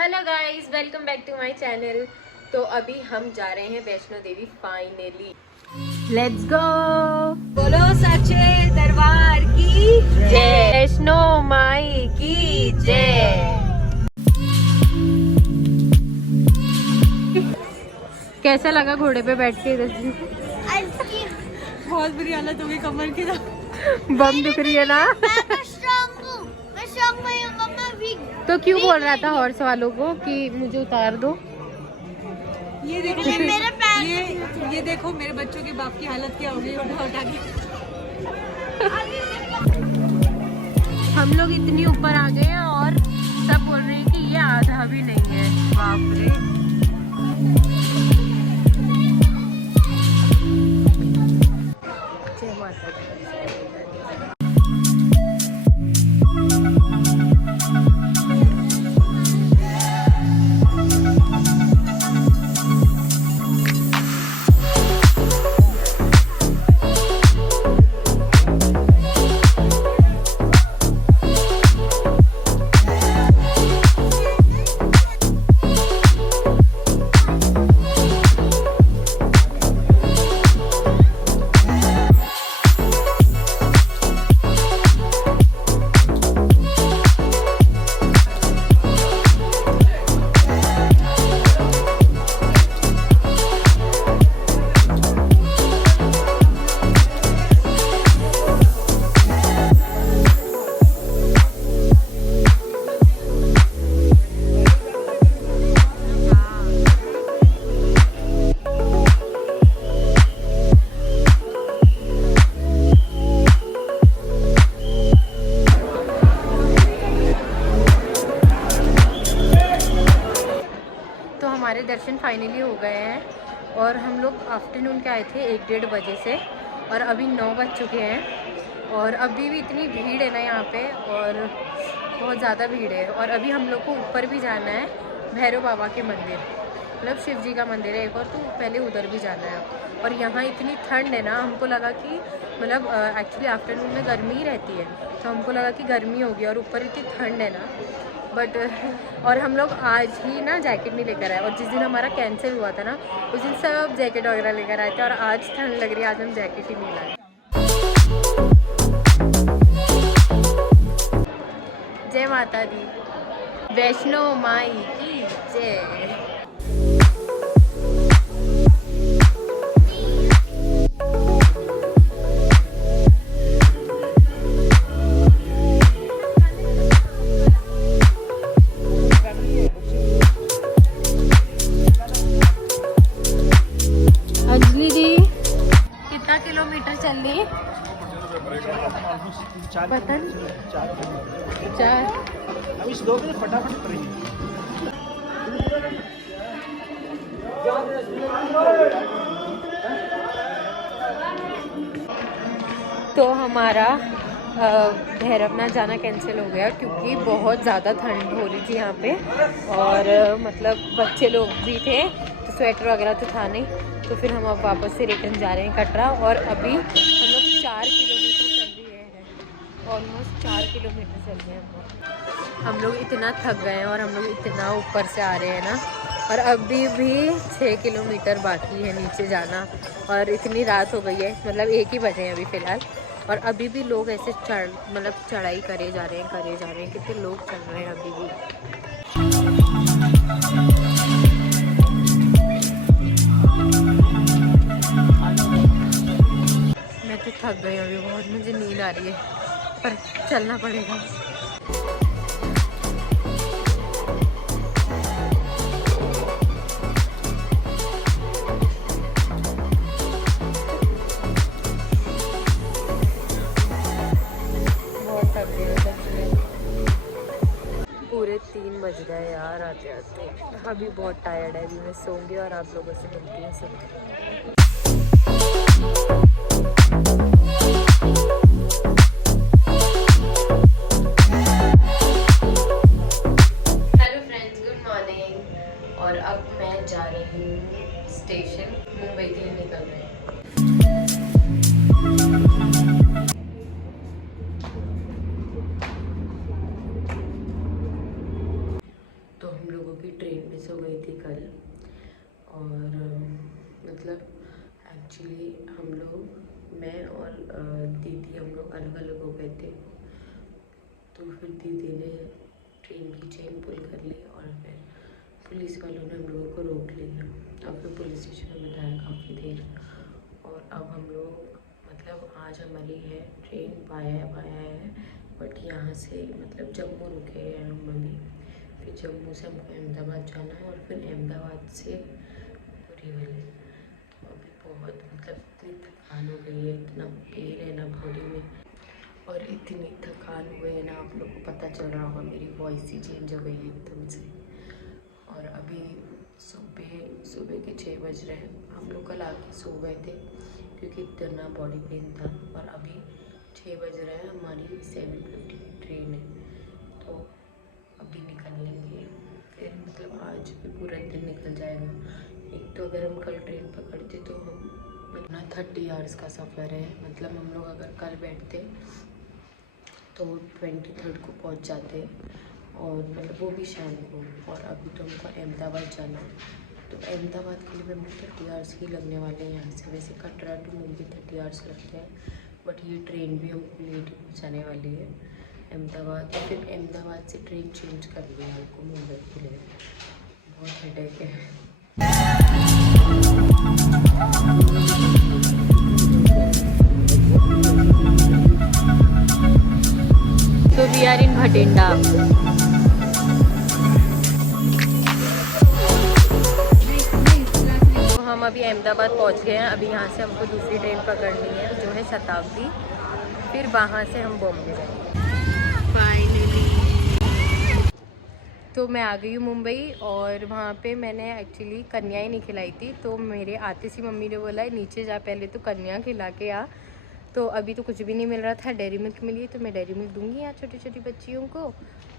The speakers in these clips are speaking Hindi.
Hello guys, welcome back to my channel. तो अभी हम जा रहे हैं Vaishno Devi finally. Let's go. बोलो सच्चे दरबार की जय वैष्णो माई की जय। कैसा लगा घोड़े पे बैठ के? बहुत बुरी हालत हो गई कमर की। बम दिख रही है ना। तो क्यों बोल रहा था हॉर्स वालों को कि मुझे उतार दो? ये देखो ये देखो मेरे बच्चों के बाप की हालत क्या हो गई। उठा के हम लोग इतनी ऊपर आ गए हैं और सब बोल रहे हैं कि ये आधा भी नहीं है। बाप रे। जय माता दी। तो हमारे दर्शन फाइनली हो गए हैं और हम लोग आफ्टरनून के आए थे 1-1:30 बजे से और अभी 9 बज चुके हैं और अभी भी इतनी भीड़ है ना यहाँ पे, और बहुत ज़्यादा भीड़ है। और अभी हम लोग को ऊपर भी जाना है, भैरव बाबा के मंदिर, मतलब शिव जी का मंदिर है एक और, तो पहले उधर भी जाना है। और यहाँ इतनी ठंड है ना, हमको लगा कि मतलब एक्चुअली आफ्टरनून में गर्मी ही रहती है, तो हमको लगा कि गर्मी होगी और ऊपर इतनी ठंड है ना, बट और हम लोग आज ही ना जैकेट नहीं लेकर आए, और जिस दिन हमारा कैंसिल हुआ था ना उस दिन सब जैकेट वगैरह लेकर आए थे, और आज ठंड लग रही है, आज हम जैकेट ही नहीं लाए। जय माता दी, वैष्णो माई की जय। अंजलि दी कितना किलोमीटर चल रही है? पता नहीं, 4। अभी दोगे तो फटाफट करेंगे। तो हमारा भैरवनाथ जाना कैंसिल हो गया क्योंकि बहुत ज़्यादा ठंड हो रही थी यहाँ पे, और मतलब बच्चे लोग भी थे तो स्वेटर वगैरह तो था नहीं, तो फिर हम अब वापस से रिटर्न जा रहे हैं कटरा। और अभी हम लोग 4 किलोमीटर चल रहे हैं, ऑलमोस्ट 4 किलोमीटर चल रहे हैं हम लोग इतना थक गए हैं और हम लोग इतना ऊपर से आ रहे हैं ना, और अभी भी 6 किलोमीटर बाकी है नीचे जाना, और इतनी रात हो गई है, मतलब 1 ही बजे हैं अभी फ़िलहाल, और अभी भी लोग ऐसे चढ़ाई करे जा रहे हैं, कितने लोग चल रहे हैं अभी भी। मैं तो थक गई अभी बहुत, मुझे नींद आ रही है, पर चलना पड़ेगा। पूरे 3 बज गए यार आते आते, अभी बहुत टायर्ड है, अभी मैं सोऊंगी और आप लोगों से मिलती हूँ सब। Hello friends, good morning. और अब मैं जा रही हूँ स्टेशन, मुंबई के लिए निकल रहे हैं। मेरी ट्रेन मिस हो गई थी कल, और मतलब एक्चुअली हम लोग, मैं और दीदी, हम लोग अलग अलग हो गए थे। तो फिर दीदी ने ट्रेन की चेन पुल कर ली और फिर पुलिस वालों ने हम लोगों को रोक लिया। अब फिर पुलिस स्टेशन में बिठाया काफ़ी देर, और अब हम लोग मतलब आज हमारी है ट्रेन पाया है, बट यहाँ से मतलब जम्मू रुके हैं हम अभी। फिर जम्मू से हमको अहमदाबाद जाना है और फिर अहमदाबाद से बोरीवली। तो अभी बहुत मतलब इतनी थकान हो गई है, इतना पेन है ना बॉडी में, और इतनी थकान हुई है ना, आप लोग को पता चल रहा होगा मेरी वॉइस ही चेंज हो गई है एकदम से। और अभी सुबह के 6 बज रहे हैं। हम लोग कल आके सो गए थे क्योंकि इतना बॉडी पेन था, और अभी 6 बज रहे हैं, हमारी 7:50 की ट्रेन है। तो अभी निकल लेंगे, फिर मतलब आज भी पूरा दिन निकल जाएगा। एक तो अगर हम कल ट्रेन पकड़ते तो हम अपना 30 आवर्स का सफ़र है, मतलब हम लोग अगर कल बैठते तो 23 को पहुंच जाते, और मतलब वो भी शाम को। और अभी तो हमको अहमदाबाद जाना है, तो अहमदाबाद के लिए भी हमको 30 आवर्स ही लगने वाले हैं यहाँ से। वैसे कटरा टू मुंबई 30 आवर्स लगते हैं, बट ये ट्रेन भी हमको लेट ही पहुँचाने वाली है अहमदाबाद। तो फिर अहमदाबाद से ट्रेन चेंज कर ली है हमको मुंबई के लिए। बहुत हेडेक है। तो वी आर इन भटिंडा। तो हम अभी अहमदाबाद पहुंच गए हैं। अभी यहाँ से हमको दूसरी ट्रेन पकड़नी है जो है शताब्दी, फिर वहाँ से हम बॉम्बे जाएंगे फाइनली। तो मैं आ गई हूँ मुंबई, और वहाँ पे मैंने एक्चुअली कन्या ही नहीं खिलाई थी। तो मेरे आते सी मम्मी ने बोला नीचे जा पहले तो कन्या खिला के आ। तो अभी तो कुछ भी नहीं मिल रहा था, डेयरी मिल्क मिली, तो मैं डेयरी मिल्क दूंगी यहाँ छोटी छोटी बच्चियों को,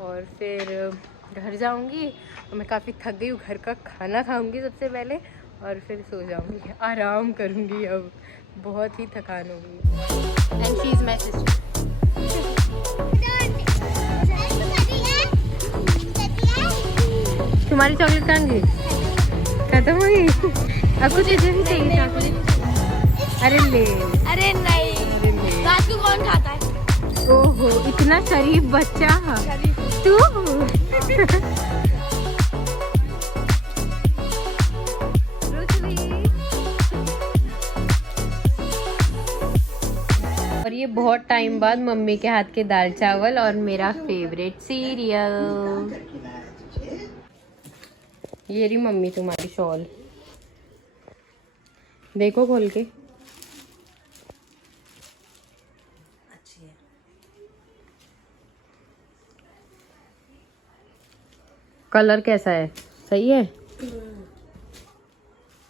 और फिर घर जाऊँगी। और मैं काफ़ी थक गई हूँ, घर का खाना खाऊँगी सबसे पहले, और फिर सो जाऊँगी, आराम करूँगी। अब बहुत ही थकान हो गई। And she is my sister. तुम्हारी चॉकलेट कहाँ गई? खत्म हो गई? अब कुछ इधर ही चाहिए चॉकलेट। अरे ले। अरे नहीं, रात को कौन खाता है? ओहो, इतना शरीफ बच्चा तू। और ये बहुत टाइम बाद मम्मी के हाथ के दाल चावल और मेरा फेवरेट सीरियल। ये रही मम्मी तुम्हारी शॉल, देखो खोल के। अच्छी है। कलर कैसा है? सही है?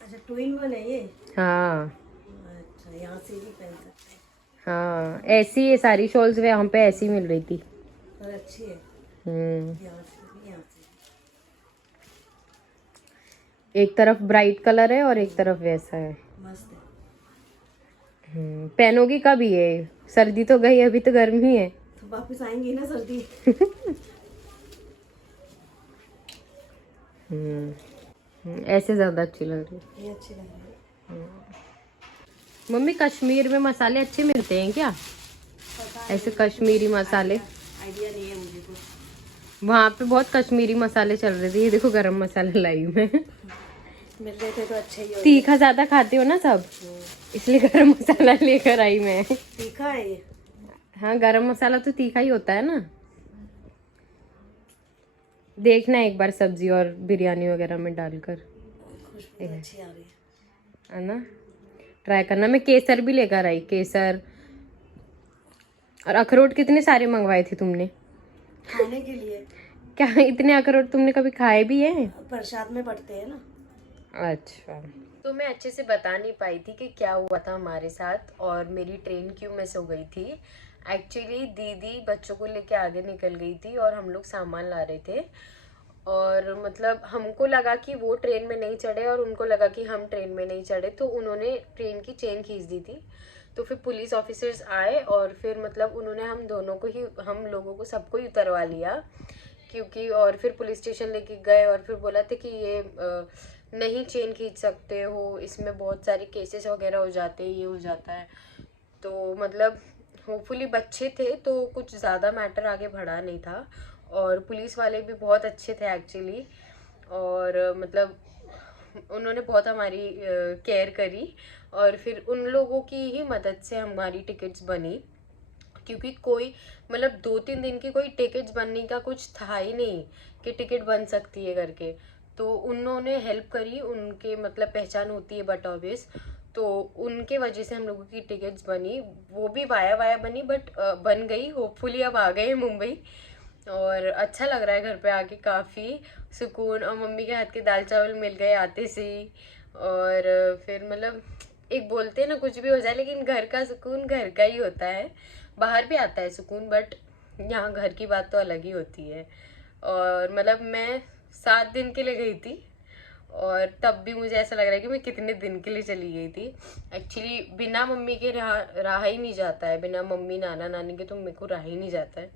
अच्छा, ट्विन वन है ये? हाँ। अच्छा, यहाँ से भी पहन सकते हैं। हाँ, ऐसी ये सारी शॉल्स वे हम पे ऐसी मिल रही थी। और अच्छी है। यहाँ से भी, यहाँ से एक तरफ ब्राइट कलर है और एक तरफ वैसा है। मस्त है। पहनोगी कब ये? सर्दी तो गई, अभी तो गर्मी है। तो वापस आएंगी ना सर्दी। ऐसे ज्यादा अच्छी लग रही है। ये अच्छी लग रही है। मम्मी कश्मीर में मसाले अच्छे मिलते हैं क्या? ऐसे कश्मीरी मसाले आइडिया नहीं है मुझे कुछ। वहाँ पे बहुत कश्मीरी मसाले चल रहे थे। ये देखो गरम मसाला लाई हूँ मैं। मिल रहे थे तो अच्छा ही हो। तीखा ज्यादा खाते हो ना सब, इसलिए गरम मसाला लेकर आई मैं। तीखा है ये? हाँ, गरम मसाला तो तीखा ही होता है ना। देखना एक बार सब्जी और बिरयानी वगैरह में डालकर, खुशबू तो अच्छी आ रही है ना। ट्राई करना। मैं केसर भी लेकर आई, केसर और अखरोट कितने सारे मंगवाए थे तुमने? खाने के लिए। क्या इतने अखरोट तुमने कभी खाए भी हैं? प्रसाद में पड़ते हैं ना। अच्छा। तो मैं अच्छे से बता नहीं पाई थी कि क्या हुआ था हमारे साथ और मेरी ट्रेन क्यों मिस हो गई थी। एक्चुअली दीदी बच्चों को लेके आगे निकल गई थी और हम लोग सामान ला रहे थे, और मतलब हमको लगा कि वो ट्रेन में नहीं चढ़े और उनको लगा कि हम ट्रेन में नहीं चढ़े, तो उन्होंने ट्रेन की चेन खींच दी थी। तो फिर पुलिस ऑफिसर्स आए और फिर मतलब उन्होंने हम लोगों को सबको ही उतरवा लिया, क्योंकि और फिर पुलिस स्टेशन लेके गए और फिर बोला था कि ये नहीं चेन खींच सकते हो, इसमें बहुत सारे केसेस वगैरह हो जाते हैं, ये हो जाता है। तो मतलब होपफुली बच्चे थे तो कुछ ज़्यादा मैटर आगे बढ़ा नहीं था, और पुलिस वाले भी बहुत अच्छे थे एक्चुअली, और मतलब उन्होंने बहुत हमारी केयर करी, और फिर उन लोगों की ही मदद से हमारी टिकट्स बनी, क्योंकि कोई मतलब 2-3 दिन की कोई टिकट्स बनने का कुछ था ही नहीं कि टिकट बन सकती है करके। तो उन्होंने हेल्प करी, उनके मतलब पहचान होती है बट ऑब्वियस, तो उनके वजह से हम लोगों की टिकट्स बनी, वो भी वाया बनी बट बन गई। होपफुली अब आ गए हैं मुंबई, और अच्छा लग रहा है घर पे आके, काफ़ी सुकून, और मम्मी के हाथ के दाल चावल मिल गए आते से ही। और फिर मतलब एक बोलते हैं ना कुछ भी हो जाए लेकिन घर का सुकून घर का ही होता है, बाहर भी आता है सुकून बट यहाँ घर की बात तो अलग ही होती है। और मतलब मैं 7 दिन के लिए गई थी, और तब भी मुझे ऐसा लग रहा है कि मैं कितने दिन के लिए चली गई थी। एक्चुअली बिना मम्मी के रहा ही नहीं जाता है, बिना मम्मी नाना नानी के तो मेरे को रहा ही नहीं जाता है।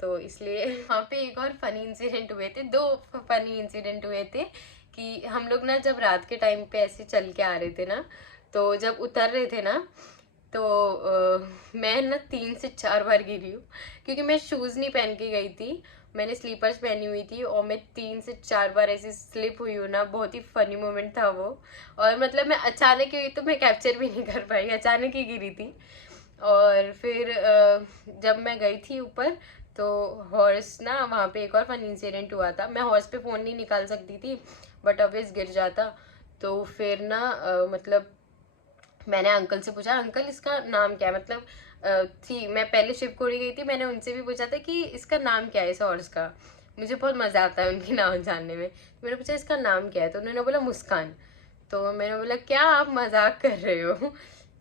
तो इसलिए वहाँ पे एक और फनी इंसिडेंट हुए थे, 2 फनी इंसिडेंट हुए थे कि हम लोग ना जब रात के टाइम पे ऐसे चल के आ रहे थे ना, तो जब उतर रहे थे ना, तो मैं ना 3 से 4 बार गिरी हूँ, क्योंकि मैं शूज़ नहीं पहन के गई थी, मैंने स्लीपर्स पहनी हुई थी, और मैं 3 से 4 बार ऐसे स्लिप हुई हूँ ना। बहुत ही फनी मोमेंट था वो, और मतलब मैं अचानक ही, तो मैं कैप्चर भी नहीं कर पाई, अचानक ही गिरी थी। और फिर जब मैं गई थी ऊपर, तो हॉर्स ना, वहाँ पे एक और फनी इंसिडेंट हुआ था। मैं हॉर्स पे फ़ोन नहीं निकाल सकती थी बट ऑब्वियस गिर जाता। तो फिर ना मतलब मैंने अंकल से पूछा, अंकल इसका नाम क्या है, मतलब मैं पहले शिवखोड़ी गई थी, मैंने उनसे भी पूछा था कि इसका नाम क्या है इस हॉर्स का, मुझे बहुत मज़ा आता है उनके नाम जानने में। मैंने पूछा इसका नाम क्या है, तो उन्होंने बोला मुस्कान। तो मैंने बोला क्या आप मजाक कर रहे हो,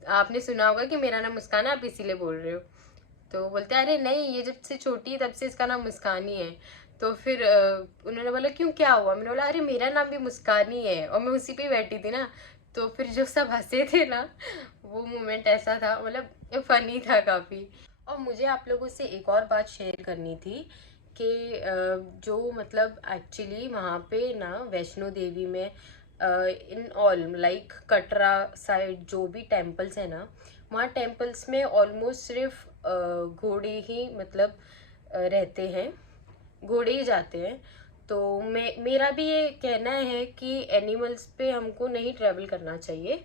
आपने सुना होगा कि मेरा नाम मुस्कान है, आप इसीलिए बोल रहे हो। तो बोलते अरे नहीं, ये जब से छोटी है तब से इसका नाम मुस्कान ही है। तो फिर उन्होंने बोला क्यों, क्या हुआ? मैंने बोला अरे मेरा नाम भी मुस्कान ही है, और मैं उसी पे बैठी थी ना। तो फिर जो सब हंसे थे ना, वो मोमेंट ऐसा था, मतलब फनी था काफ़ी। और मुझे आप लोगों से एक और बात शेयर करनी थी कि जो मतलब एक्चुअली वहाँ पे ना वैष्णो देवी में in all like Katra side जो भी टेम्पल्स है ना, वहाँ टेम्पल्स में ऑलमोस्ट सिर्फ घोड़े ही मतलब रहते हैं, घोड़े ही जाते हैं। तो मेरा भी ये कहना है कि एनिमल्स पे हमको नहीं ट्रैवल करना चाहिए,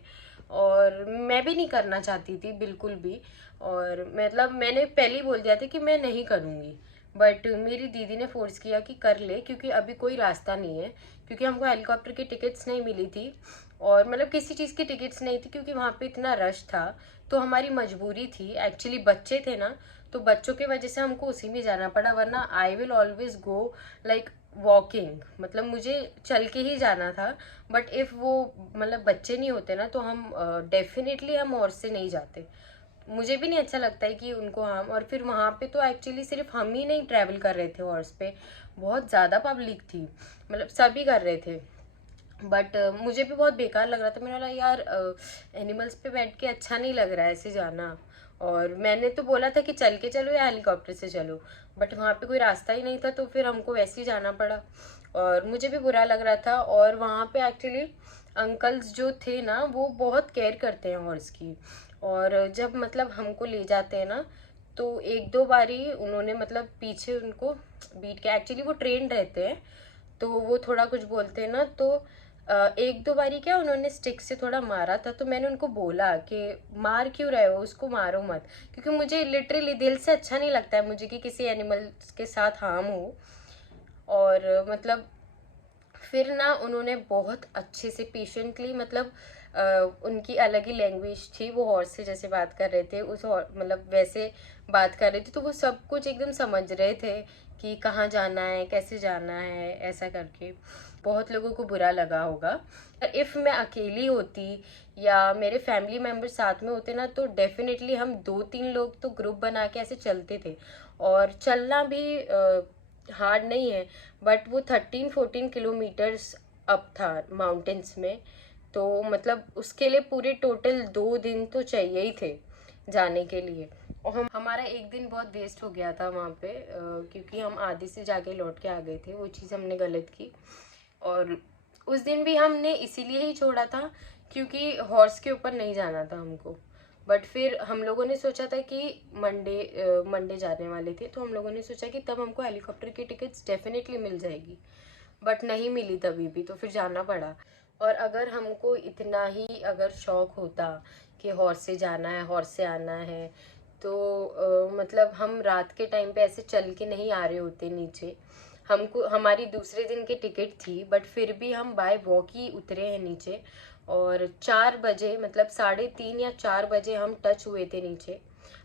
और मैं भी नहीं करना चाहती थी बिल्कुल भी। और मतलब मैंने पहले ही बोल दिया था कि मैं नहीं करूँगी, बट मेरी दीदी ने फोर्स किया कि कर ले, क्योंकि अभी कोई रास्ता नहीं है, क्योंकि हमको हेलीकॉप्टर की टिकट्स नहीं मिली थी, और मतलब किसी चीज़ की टिकट्स नहीं थी, क्योंकि वहाँ पे इतना रश था। तो हमारी मजबूरी थी, एक्चुअली बच्चे थे ना, तो बच्चों की वजह से हमको उसी में जाना पड़ा, वरना I will always go like walking, मतलब मुझे चल के ही जाना था। बट इफ़ वो मतलब बच्चे नहीं होते ना, तो हम डेफिनेटली हम हॉर्स से नहीं जाते। मुझे भी नहीं अच्छा लगता है कि उनको हम, और फिर वहाँ पे तो एक्चुअली सिर्फ हम ही नहीं ट्रैवल कर रहे थे हॉर्स पे, बहुत ज़्यादा पब्लिक थी, मतलब सभी कर रहे थे। बट मुझे भी बहुत बेकार लग रहा था, मैंने बोला यार एनिमल्स पे बैठ के अच्छा नहीं लग रहा है ऐसे जाना। और मैंने तो बोला था कि चल के चलो या हेलीकॉप्टर से चलो, बट वहाँ पे कोई रास्ता ही नहीं था, तो फिर हमको वैसे ही जाना पड़ा, और मुझे भी बुरा लग रहा था। और वहाँ पे एक्चुअली अंकल्स जो थे ना, वो बहुत केयर करते हैं हॉर्स की, और जब मतलब हमको ले जाते हैं ना, तो 1-2 बारी उन्होंने मतलब पीछे उनको बीट के, एक्चुअली वो ट्रेंड रहते हैं, तो वो थोड़ा कुछ बोलते हैं ना, तो 1-2 बारी क्या उन्होंने स्टिक से थोड़ा मारा था। तो मैंने उनको बोला कि मार क्यों रहे हो, उसको मारो मत, क्योंकि मुझे लिटरली दिल से अच्छा नहीं लगता है मुझे कि किसी एनिमल्स के साथ हार्म हो। और मतलब फिर ना उन्होंने बहुत अच्छे से पेशेंटली, मतलब उनकी अलग ही लैंग्वेज थी, वो हॉर्स से जैसे बात कर रहे थे, उस मतलब वैसे बात कर रहे थे, तो वो सब कुछ एकदम समझ रहे थे कि कहाँ जाना है, कैसे जाना है, ऐसा करके। बहुत लोगों को बुरा लगा होगा। इफ़ मैं अकेली होती या मेरे फैमिली मेम्बर साथ में होते ना, तो डेफिनेटली हम 2-3 लोग तो ग्रुप बना के ऐसे चलते थे, और चलना भी हार्ड नहीं है, बट वो 13-14 किलोमीटर्स अप था माउंटेन्स में, तो मतलब उसके लिए पूरे टोटल 2 दिन तो चाहिए ही थे जाने के लिए। और हमारा एक दिन बहुत वेस्ट हो गया था वहाँ पे, क्योंकि हम आधे से जाके लौट के आ गए थे। वो चीज़ हमने गलत की। और उस दिन भी हमने इसीलिए ही छोड़ा था क्योंकि हॉर्स के ऊपर नहीं जाना था हमको। बट फिर हम लोगों ने सोचा था कि मंडे जाने वाले थे, तो हम लोगों ने सोचा कि तब हमको हेलीकॉप्टर की टिकट्स डेफिनेटली मिल जाएगी, बट नहीं मिली तभी भी, तो फिर जाना पड़ा। और अगर हमको इतना ही अगर शौक होता कि हॉर्स से जाना है, हॉर्स से आना है, तो मतलब हम रात के टाइम पे ऐसे चल के नहीं आ रहे होते नीचे। हमको हमारी दूसरे दिन की टिकट थी, बट फिर भी हम बाय वॉक ही उतरे हैं नीचे। और 4 बजे, मतलब 3:30 या 4 बजे हम टच हुए थे नीचे।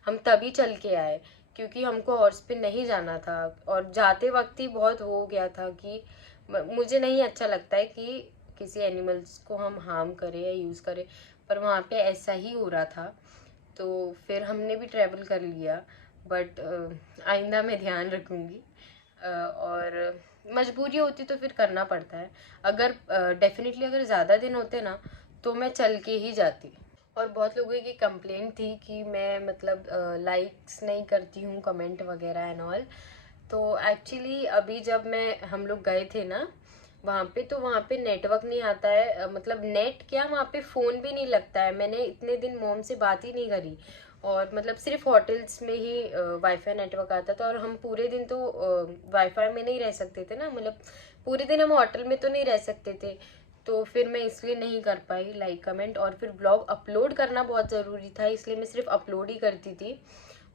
हम तभी चल के आए क्योंकि हमको हॉर्स पे नहीं जाना था। और जाते वक्त ही बहुत हो गया था कि मुझे नहीं अच्छा लगता है कि किसी एनिमल्स को हम हार्म करें या यूज़ करें, पर वहाँ पे ऐसा ही हो रहा था। तो फिर हमने भी ट्रैवल कर लिया, बट आइंदा मैं ध्यान रखूँगी। और मजबूरी होती तो फिर करना पड़ता है। अगर डेफिनेटली अगर ज़्यादा दिन होते ना तो मैं चल के ही जाती। और बहुत लोगों की कंप्लेंट थी कि मैं मतलब लाइक्स नहीं करती हूँ, कमेंट वगैरह एंड ऑल। तो एक्चुअली अभी जब हम लोग गए थे ना वहाँ पे, तो वहाँ पे नेटवर्क नहीं आता है। मतलब नेट क्या, वहाँ पे फ़ोन भी नहीं लगता है। मैंने इतने दिन मॉम से बात ही नहीं करी, और मतलब सिर्फ होटल्स में ही वाईफाई नेटवर्क आता था। और हम पूरे दिन तो वाईफाई में नहीं रह सकते थे ना, मतलब पूरे दिन हम होटल में तो नहीं रह सकते थे। तो फिर मैं इसलिए नहीं कर पाई लाइक कमेंट। और फिर ब्लॉग अपलोड करना बहुत ज़रूरी था, इसलिए मैं सिर्फ अपलोड ही करती थी।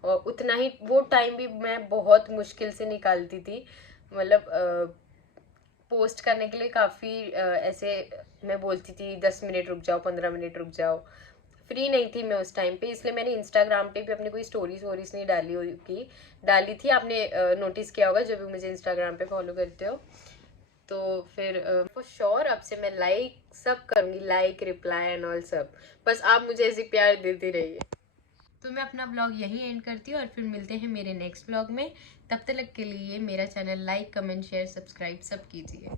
और उतना ही वो टाइम भी मैं बहुत मुश्किल से निकालती थी। मतलब पोस्ट करने के लिए काफ़ी ऐसे मैं बोलती थी 10 मिनट रुक जाओ, 15 मिनट रुक जाओ। फ्री नहीं थी मैं उस टाइम पे, इसलिए मैंने इंस्टाग्राम पे भी अपनी कोई स्टोरीज वोरीज नहीं डाली थी। आपने नोटिस किया होगा जो भी मुझे इंस्टाग्राम पे फॉलो करते हो। तो फिर फॉर श्योर अब से मैं लाइक सब करूँगी, लाइक, रिप्लाई एंड ऑल सब। बस आप मुझे ऐसे प्यार देते रहिए। तो मैं अपना ब्लॉग यहीं एंड करती हूँ, और फिर मिलते हैं मेरे नेक्स्ट ब्लॉग में। तब तक के लिए मेरा channel like, comment, share, subscribe सब कीजिए।